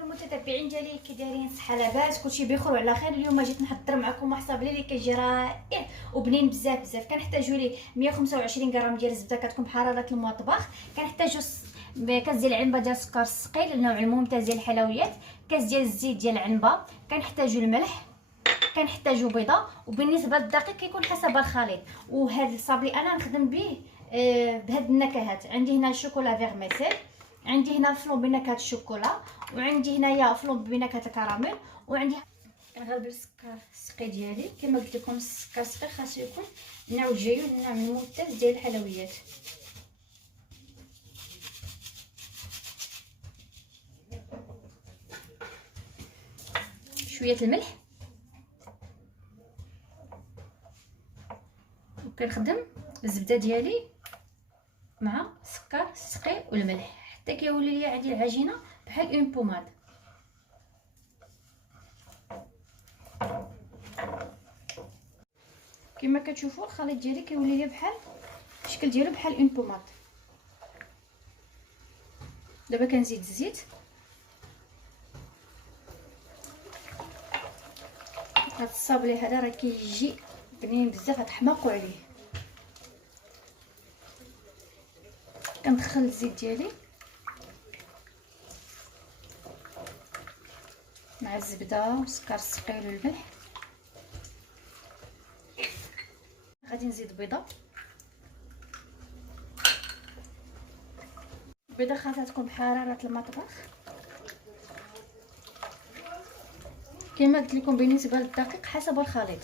كل المتتبعين ديالي كي دايرين؟ صحه لاباس كلشي بخير وعلى خير. اليوم جيت نحضر معكم واحد الصابلي اللي كيجي رائع وبنين بزاف بزاف. كنحتاجوا ليه 125 غرام ديال الزبده كتكون بحراره المطبخ، كنحتاجوا كاس ديال العنبه ديال السكر الثقيل النوع الممتاز ديال الحلويات، كاس ديال الزيت ديال العنبه، كنحتاجوا الملح، كنحتاجوا بيضه، وبالنسبه للدقيق كيكون حسب الخليط. وهذا الصابلي انا نخدم به بهاد النكهات. عندي هنا الشوكولا فيغميسيل، عندي هنا فلون بنكهه الشوكولا، وعندي هنايا فلون بنكهه الكراميل، وعندي كنغلب السكر السقي ديالي. كما قلت لكم السكر السقي خاصو يكون نوع جيد، النوع الممتاز ديال الحلويات. شويه الملح، وكنخدم الزبده ديالي مع السكر السقي والملح حتى كيولي لي عندي العجينه بحال اون بوماد. كما كتشوفوا الخليط ديالي كيولي لي بحال الشكل ديالو بحال اون بوماد. دابا كنزيد الزيت، هاد الصابلي هذا راه كيجي بنين بزاف، غتحماقوا عليه. كندخل الزيت ديالي مع الزبده والسكر الثقيل والملح. غادي نزيد بيضه. البيضه خاصها تكون بحراره المطبخ. كما قلت لكم بالنسبه للدقيق حسب الخليط.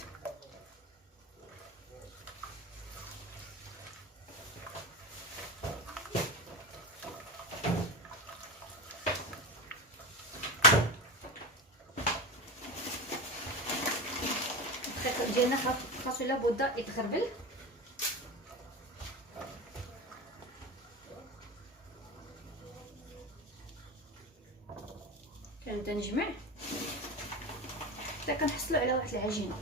الدقيق ديالنا خاصو لابد يتغربل. كنبدا نجمع حتى كنحصلوا على واحد العجينه.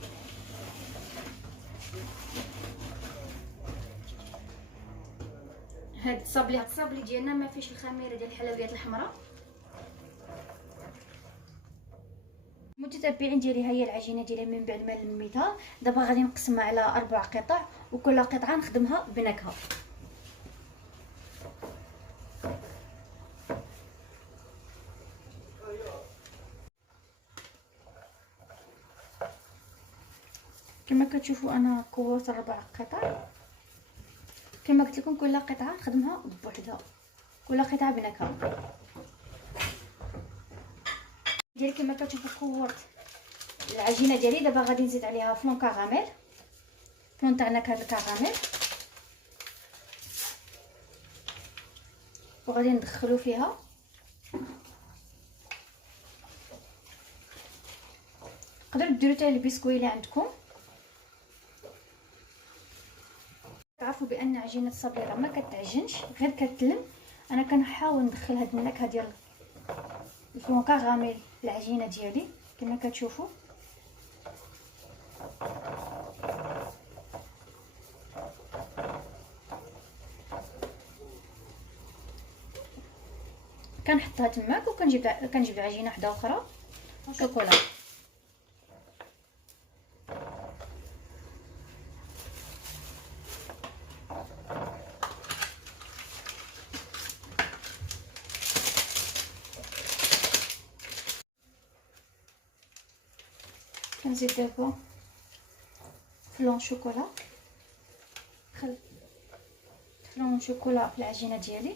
هاد الصابلي ديالنا ما فيش الخميره ديال الحلويات الحمراء. متتبعين ديالي، ها هي العجينه ديالي من بعد ما لميتها. دابا غادي نقسمها على 4 قطع، وكل قطعه نخدمها بنكهه. كما كتشوفوا انا كورت 4 قطع. كما قلت لكم كل قطعه نخدمها بوحدها، كل قطعه بنكهه ديالي. كما كتشوفوا كورت العجينه ديالي. دابا غادي نزيد عليها فلون كراميل، فلون تاع نكهه الكراميل، وغادي ندخلو فيها تقدروا ديروا حتى البسكوي اللي عندكم. تعرفوا بان عجينه الصابلي راه ما كتعجنش، غير كتلم. انا كنحاول ندخل هاد النكهه ديال الفلون كراميل العجينه ديالي كما كتشوفوا. كنحطها تماك، وكنجيب عجينه وحده اخرى شوكولا. كنزيد دابا فلون شوكولا، فلون شوكولا في العجينه ديالي.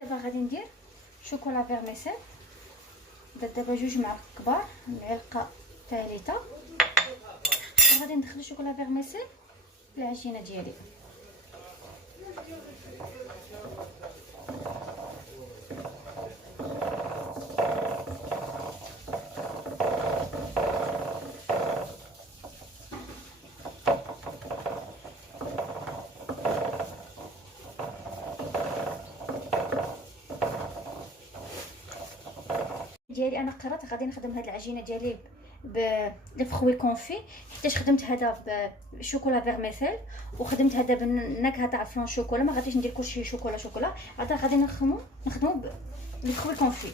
دابا غادي ندير شوكولا فيرميسيل. دابا 2 معالق كبار، معلقه ثالثه، وغادي ندخل الشوكولا فيرميسيل في العجينه ديالي. ديالي انا قررت غادي نخدم هاد العجينه ديالي بالفخوي كونفي، حيت خدمت هذا بشوكولا فيرميسيل وخدمت هذا بالنكهه تاع فلون شوكولا. ما غاديش ندير كلشي شوكولا، عاد غادي نخدمو بالفخوي كونفي.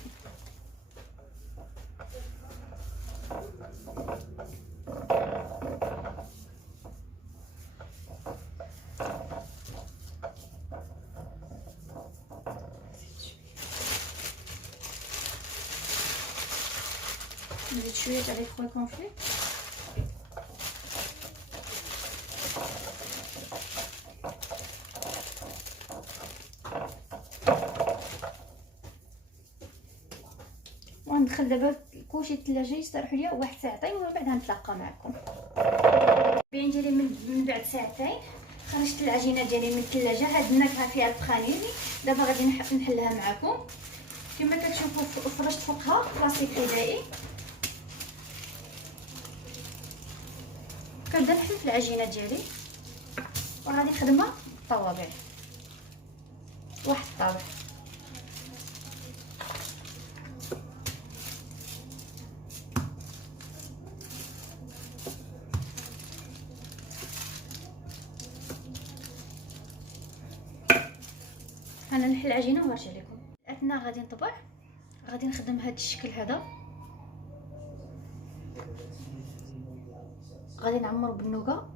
نزيد شويه تاع الفخوي كونفي. وندخل دابا كلشي الثلاجه يستريحوا ليا واحد ساعتين ومن بعد غنتلاقى معكم. البيان ديالي من بعد ساعتين خرجت العجينه ديالي من الثلاجه. هاد النكهه فيها البخانيني. دابا غادي نحلها معكم. كما كتشوفوا فرشت فوقها بلاستيك غذائي. كنبدا نحل في العجينه ديالي وغادي نخدمها بالطوابع. واحد الطابع انا نحل العجينه ونرجع لكم. اثناء غادي نطبع غادي نخدم هذا الشكل هذا. غادي نعمر بالنوغا.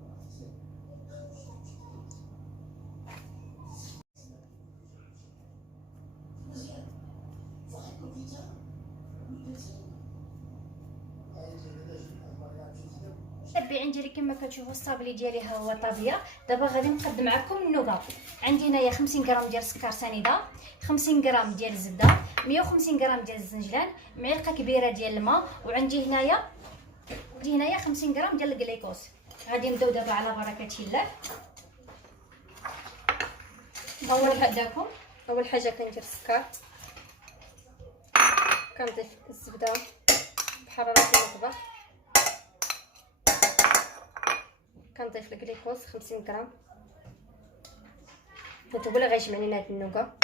البيعين ديالي كما كتشوفوا الصابلي ديالي ها هو طابيه. دابا غادي نقدم معكم النوغا. عندي هنايا 50 غرام ديال السكر سنيده، 50 غرام ديال الزبده، 150 غرام ديال الزنجلان، معلقه كبيره ديال الماء، وعندي هنايا 50 غرام ديال الكليكوز. غادي نبداو دابا على بركه الله. اول حاجه كندير السكر، كنضيف الزبده بحراره المطبخ، كنضيف الكليكوز 50 غرام. هو اللي غيجمع لينا هاد النوغا.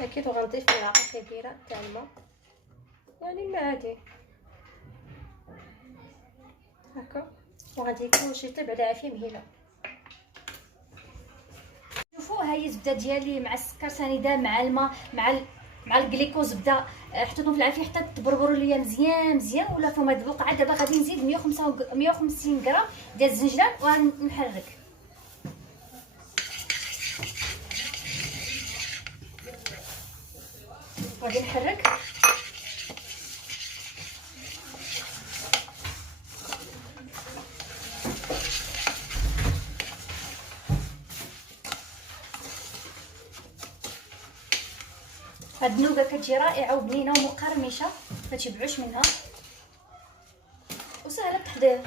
اكيد وغنضيف ملعقه كبيره تاع الماء، يعني الماء عادي هكا، وغادي كلشي يطيب على عافيه مهيله. شوفوا ها هي الزبده ديالي مع السكر سنيده مع الماء مع الكليكوز بدا حطيتهم في العافيه حتى تبربروا ليا مزيان ولا فهم هاد البقعه. دابا غادي نزيد 150 غرام ديال الزنجلان وغنحرك. غادي نحرك هاد النوغا. كتجي رائعه وبنينه ومقرمشه، ما تشبعوش منها وسهله التحضير.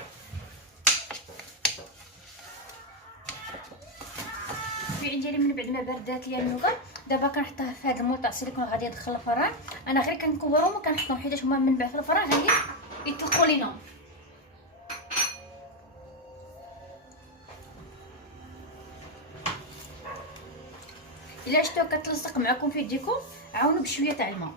البيعين ديالي من بعد ما بردات ليا النوغا دابا كنحطها في هذا المول تاع السيليكون غادي يدخل الفران. انا غير كنكورهم وكنحطهم حيت هما من بعد في الفران غادي يطلقوا لينا. الا شفتوها كتلصق معكم في يديكم عاونوا بشويه تاع الماء.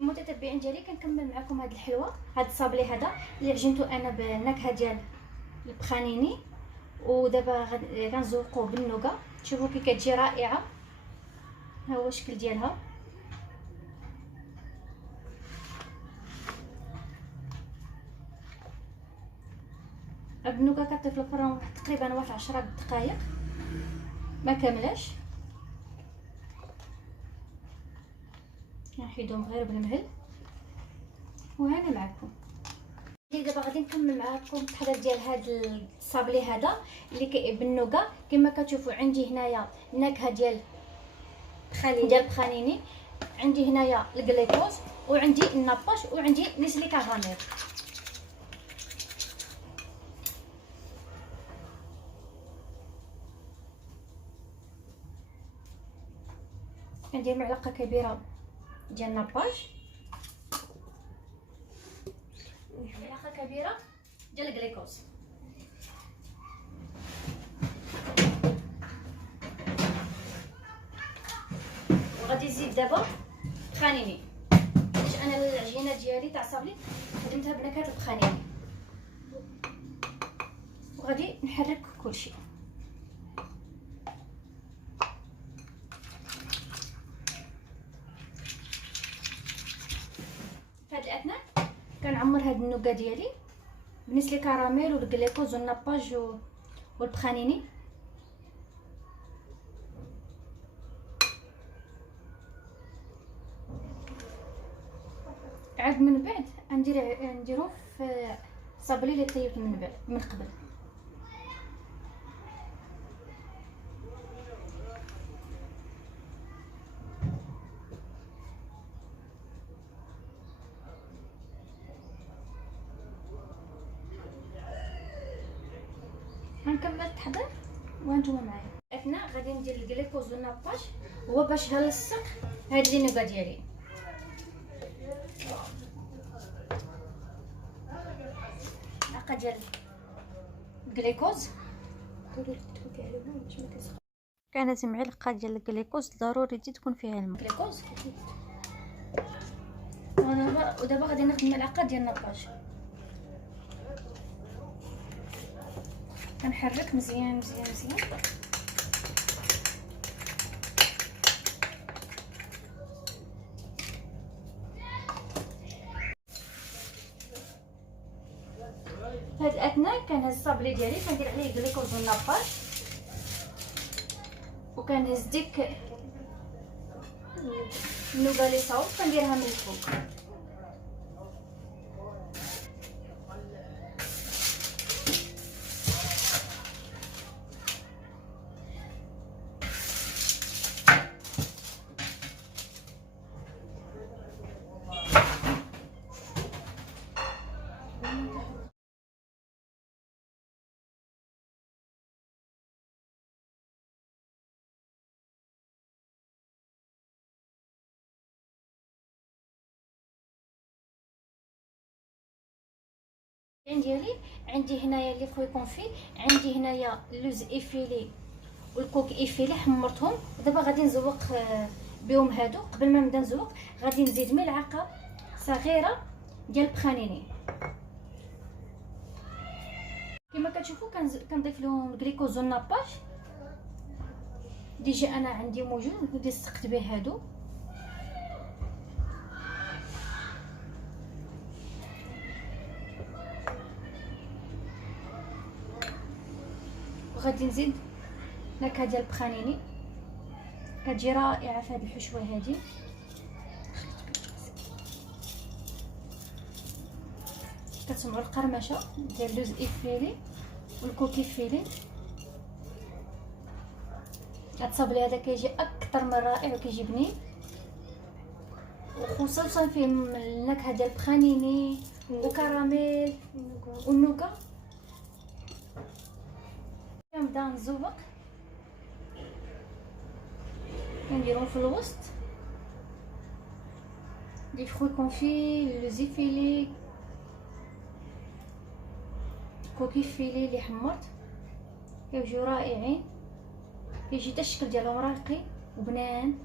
المتتبعين ديالي كنكمل معكم هاد الحلوه، هاد الصابلي هذا اللي عجنته انا بالنكهه ديال البخانيني. ودابا غنزوقوه بالنوغا. شوفوا كي كتجي رائعه. ها هو الشكل ديالها. هاد النوغا كطيب في الفران تقريبا واحد 10 دقائق ما كاملاش. نحيدهم غير بالمهل وهنا معكم. دابا غادي نكمل معكم التحضير ديال هذا الصابلي هذا اللي بالنوغا. كما كتشوفوا عندي هنايا النكهه ديال البخانيني، عندي هنايا الكليكوز، وعندي الناباش، وعندي نسلي كراميل. كندير معلقه كبيره ديال الناباج، معلقه كبيره ديال الكليكوز، وغادي نزيد دابا بخانيني، حيت انا العجينه ديالي تاع صابلي خدمتها بنكهه البخانيني، وغادي نحرك كلشي. في هاد الاثناء كنعمر هاد النوكا ديالي بنسلي كراميل والكليكوز والناباج والبخانيني. عاد من بعد نديرو في صابلي اللي طيبت من قبل. غنكمل التحضير وانتم معايا. اثناء غادي ندير الكليكوز والناباج هو باش نلصق هاد لي نوكا ديالي. معلقه ديال الكليكوز، كانت معلقه ديال الكليكوز ضروري تكون فيها الماء الكليكوز. ودابا غادي ناخذ ملعقه ديال الناباج، كنحرك مزيان مزيان مزيان. هاد الاثناء كنهز الصابلي ديالي كندير عليه الكليكوز والناباج، وكنهز ديك النوكا لي صاوب كنديرها من الفوق. عندي هنايا لي فروي كونفي، عندي هنايا اللوز ايفيلي والكوك ايفيلي حمرتهم. دابا غادي نزوق بهم هادو. قبل ما نبدا نزوق غادي نزيد ملعقه صغيره ديال البخانيني. كما كتشوفوا كنضيف لهم الكليكوز والناباج ديجا انا عندي موجود، غادي نسقط به هادو. وغادي نزيد نكهه ديال البخانيني كتجي رائعه في هذه الحشوه هذه. كتسمعوا القرمشه ديال اللوز ايفيلي والكوكي فيلي. هاد الصابلي هذا كيجي اكثر من رائع وكيجي بنين، وخصوصا فيه النكهه ديال البخانيني وكراميل والنوكا. كنبدا نزوق، كنديرهم في الوسط لي فروي كونفي، لوز ايفيلي، كوكي فيلي اللي حمرت، كيجيو رائعين. كيجي حتى الشكل ديالهم راقي وبنان.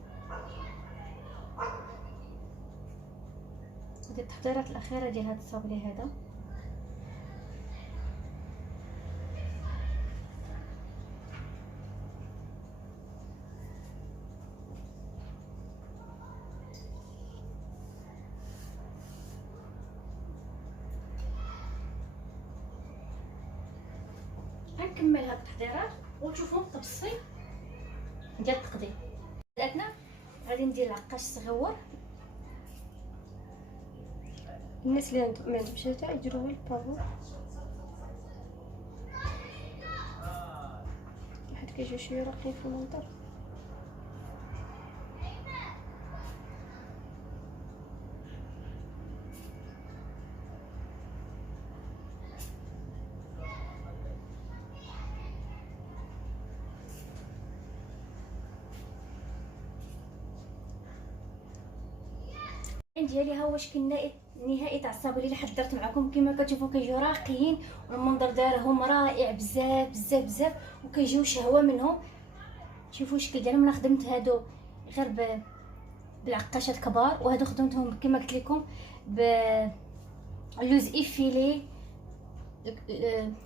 هذه التحضيرات الاخيره ديال هذا الصابلي هذا. غنكمل هاد التحضيرات وتشوفوا التبصيل ديال التقديم. بداتنا غادي ندير العقاش الصغور. الناس اللي عندهم ما عندهمش تاع يديروا البافور، واحد كيجيو شويه راقيين في المنظر. ديالي ها هو شكل نهائي تاع الصابلي اللي حضرت معكم. كما كتشوفوا كيجيو راقيين والمنظر دارهم رائع بزاف بزاف بزاف وكيجيو شهوه منهم. شوفوا الشكل ديالهم. انا خدمت هادو غير بالعقاشات كبار، وهادو خدمتهم كما قلت لكم باللوز ايفيلي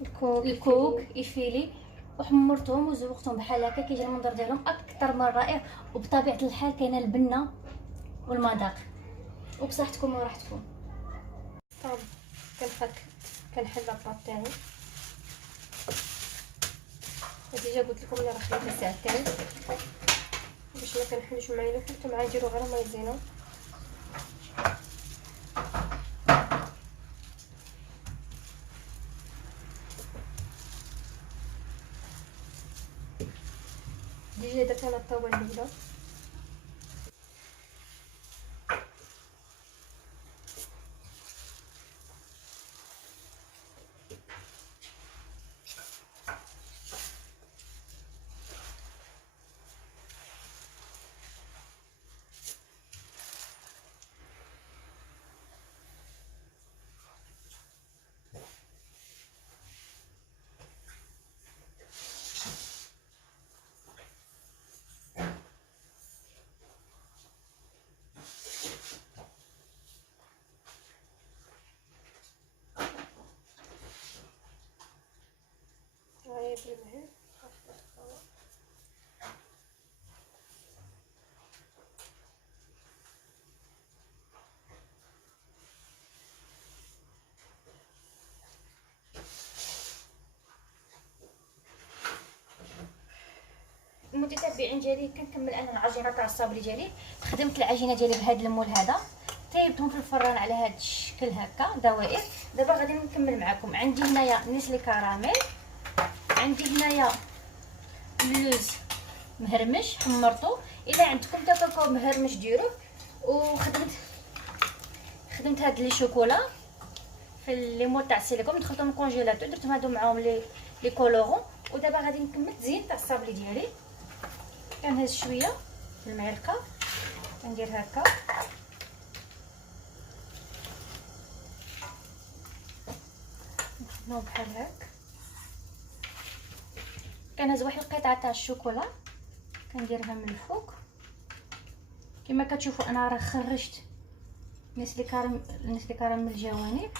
الكوك ايفيلي، وحمرتهم وزوقتهم بحال هكا. كيجي المنظر ديالهم اكثر من رائع، وبطبيعه الحال كاينه البنه والمذاق، وبصحتكم وراحتكم. طب كنحل لاباط تاعي. ديجا قلت لكم انا راه خليتها ساعتين باش ما كنحلوش معايا، حتى معايا نديرو غير مايزينا. ديجا درت انا الطاوله الاولى. هاي بالمهل المتتبعين ديالي كنكمل انا العجينه تاع الصابلي ديالي. خدمت العجينه ديالي بهذا المول هذا، طيبتهم في الفران على هذا الشكل هكا دوائر. دابا غادي نكمل معكم. عندي هنايا نسلي كراميل، عندي هنايا اللوز مهرمش حمرته. الا عندكم تا كاكاو مهرمش ديروه. خدمت هاد لي شوكولا في لي مول تاع السيليكون، دخلتهم الكونجيلاتور درتهم هادو معاهم لي كولورون. ودابا غادي نكمل التزيين تاع الصابلي ديالي. كنهز شويه بالمعلقه كندير هكا، نخدمو بحال هكا. كنهز واحد القطعه تاع الشوكولا كنديرها من الفوق. كما كتشوفوا انا راه خرجت نسلي كراميل من الجوانب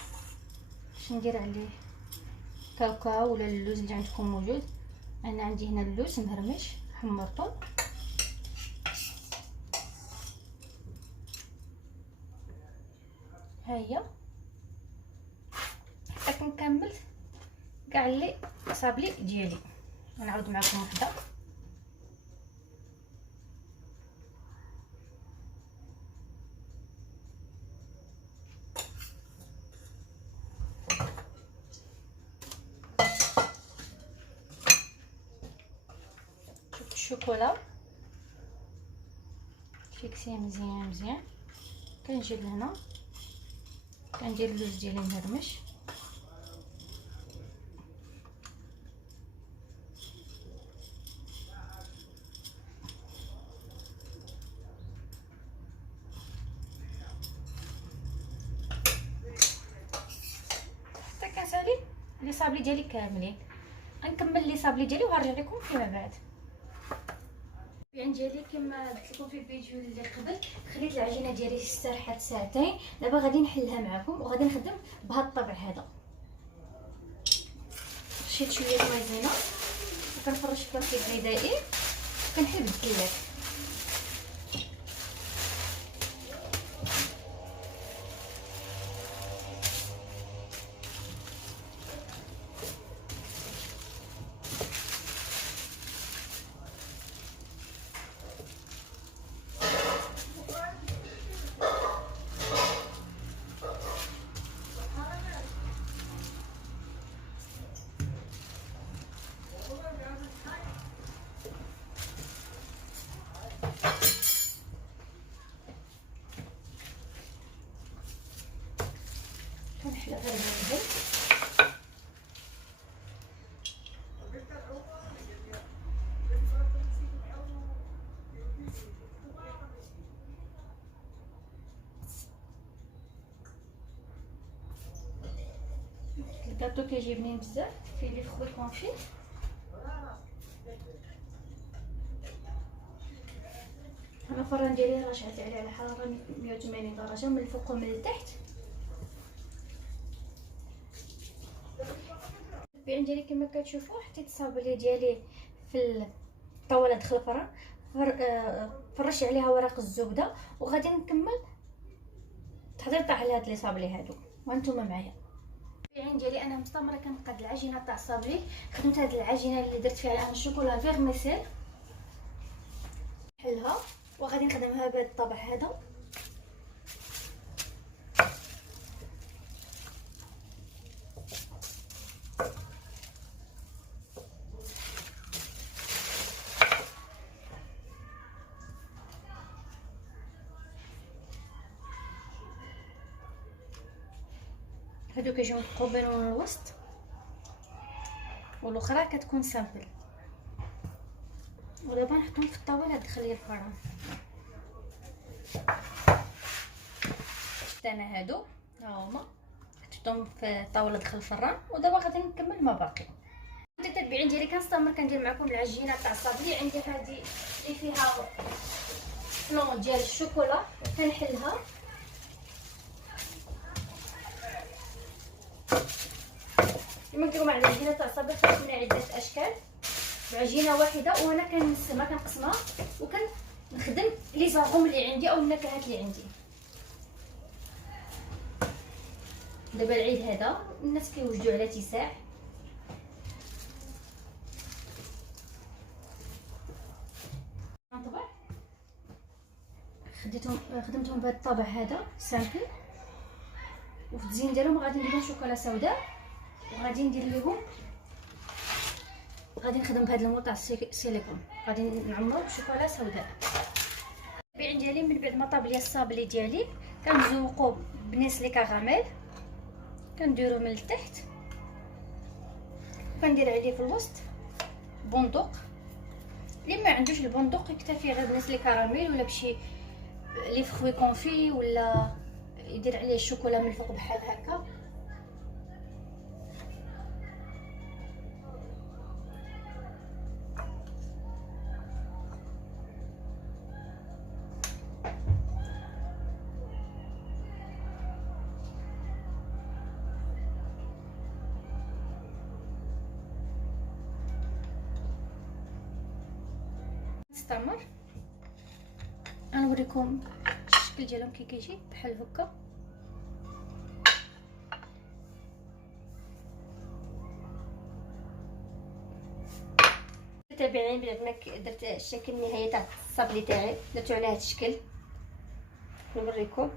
باش ندير عليه كاوكاو ولا اللوز اللي عندكم موجود. انا عندي هنا اللوز مهرمش حمرته. ها هي حتى كنكمل كاع لي صابلي ديالي. نعاود معكم وحده. شوف الشوكولا فيكسيه مزيان مزيان. كنجي لهنا كندير اللوز ديالي مهرمش. حتى كنسالي لي صابلي ديالي كاملين. غنكمل لي صابلي ديالي وغنرجع لكم فيما بعد. ديالي كما قلت لكم في الفيديو اللي قبل، خليت العجينه ديالي استراحت ساعتين. دابا غادي نحلها معكم وغادي نخدم بهذا الطبع هذا. شيت شويه مايزينا وكنفرش في بلاصتي غذائي كنحل بالكيات. الكاطو كيجي بنين بزاف، فيه لي فخوي كونفي. انا الفران ديالي راه شعلت عليه على حراره 180 درجه من الفوق ومن التحت. البيعين ديالي كما كتشوفوا حطيت الصابلي ديالي في الطاوله داخل الفران، فرش عليها ورق الزبده، وغادي نكمل تحضير تاع هاد لي صابلي هادو وانتم معايا. البيعين ديالي انا مستمره كنقاد العجينه تاع الصابلي. خدمت هاد العجينه اللي درت فيها الان الشوكولا فيغميسيل، نحلها وغادي نخدمها بهذا الطبق هذا. هادو كيجيو مقوبين من الوسط، والاخرى كتكون سامبل. ودابا نحطهم في الطاوله داخل الفران. شفت انا هادو ها هما حطيتهم في الطاوله داخل الفران، ودابا غادي نكمل ما باقي. التتبيعين ديالي كنستمر كندير معكم العجينه تاع الصابلي. عندي هذه اللي فيها فلون ديال الشوكولا، كنحلها كما نديروا مع العجينه تاع الصابلي. خديت عده اشكال بعجينه واحده، وانا كنقسمها وكنخدم لي زاغوم اللي عندي او النكهات اللي عندي. دابا العيد هذا الناس كيوجدوا على اتساع، طبعا خدمتهم بهذا الطابع هذا سامبل. وفي التزيين ديالهم غادي ندير لهم شوكولا سوداء، وغادي ندير لهم غادي نخدم بهذا المول تاع السيليكون، غادي نعمرو بشوكولا سوداء. البيعين ديالي من بعد ما طاب ليا الصابلي ديالي كنزوقو بنسلي كراميل، كنديرو من التحت وكندير عليه في الوسط بندق. اللي ما عندوش البندق يكتفي غير بنسلي كراميل ولا بشي لي فخوي كونفي، ولا يدير عليه الشوكولا من الفوق بحال هكا. نستمر غنوريكم الشكل ديالهم كي كيجي بحال هكا. متابعين بعد ما درت الشكل النهائي تاع الصابلي تاعي، درتو على هذا الشكل. نوريكم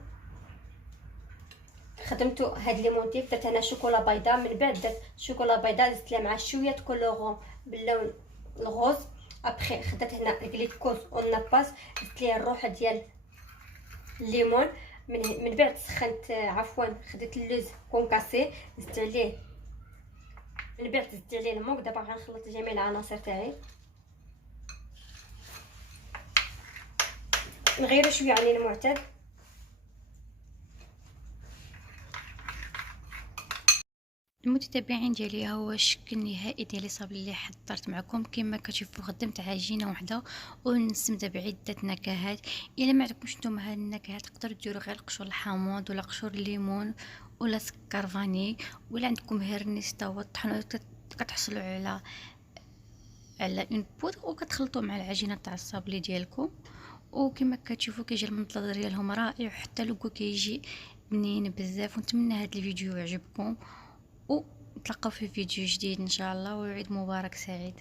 خدمتو هاد لي مونتيف. درت انا شوكولا بيضاء، من بعد درت شوكولا بيضاء زدت لها مع شويه كولورون باللون الغوز. ابخي خدت هنا الجليكوز والناباس، زدت ليها الروح ديال الليمون. من بعد سخنت خديت اللوز كونكاسي زدت عليه، من بعد زدت عليه الموك. دابا غنخلط جميع العناصر تاعي، نغيرو شويه عن المعتاد. المتتبعين ديالي ها هو الشكل النهائي ديال الصابلي اللي حضرت معكم. كما كتشوفوا خدمت عجينه وحده ونستمتع بعده نكهات. الا ما عندكمش نتوما هاد النكهات تقدروا ديروا غير قشور الحامض ولا قشور الليمون ولا سكر فاني، ولا عندكم هرنيستا والطحنه كتحصلوا على اون بودر وكتخلطوا مع العجينه تاع الصابلي ديالكم. وكما كتشوفوا كيجي المنظر ديالهم رائع، حتى لوكو كيجي بنين بزاف. ونتمنى هذا الفيديو يعجبكم، ونتلاقاو في فيديو جديد ان شاء الله، وعيد مبارك سعيد.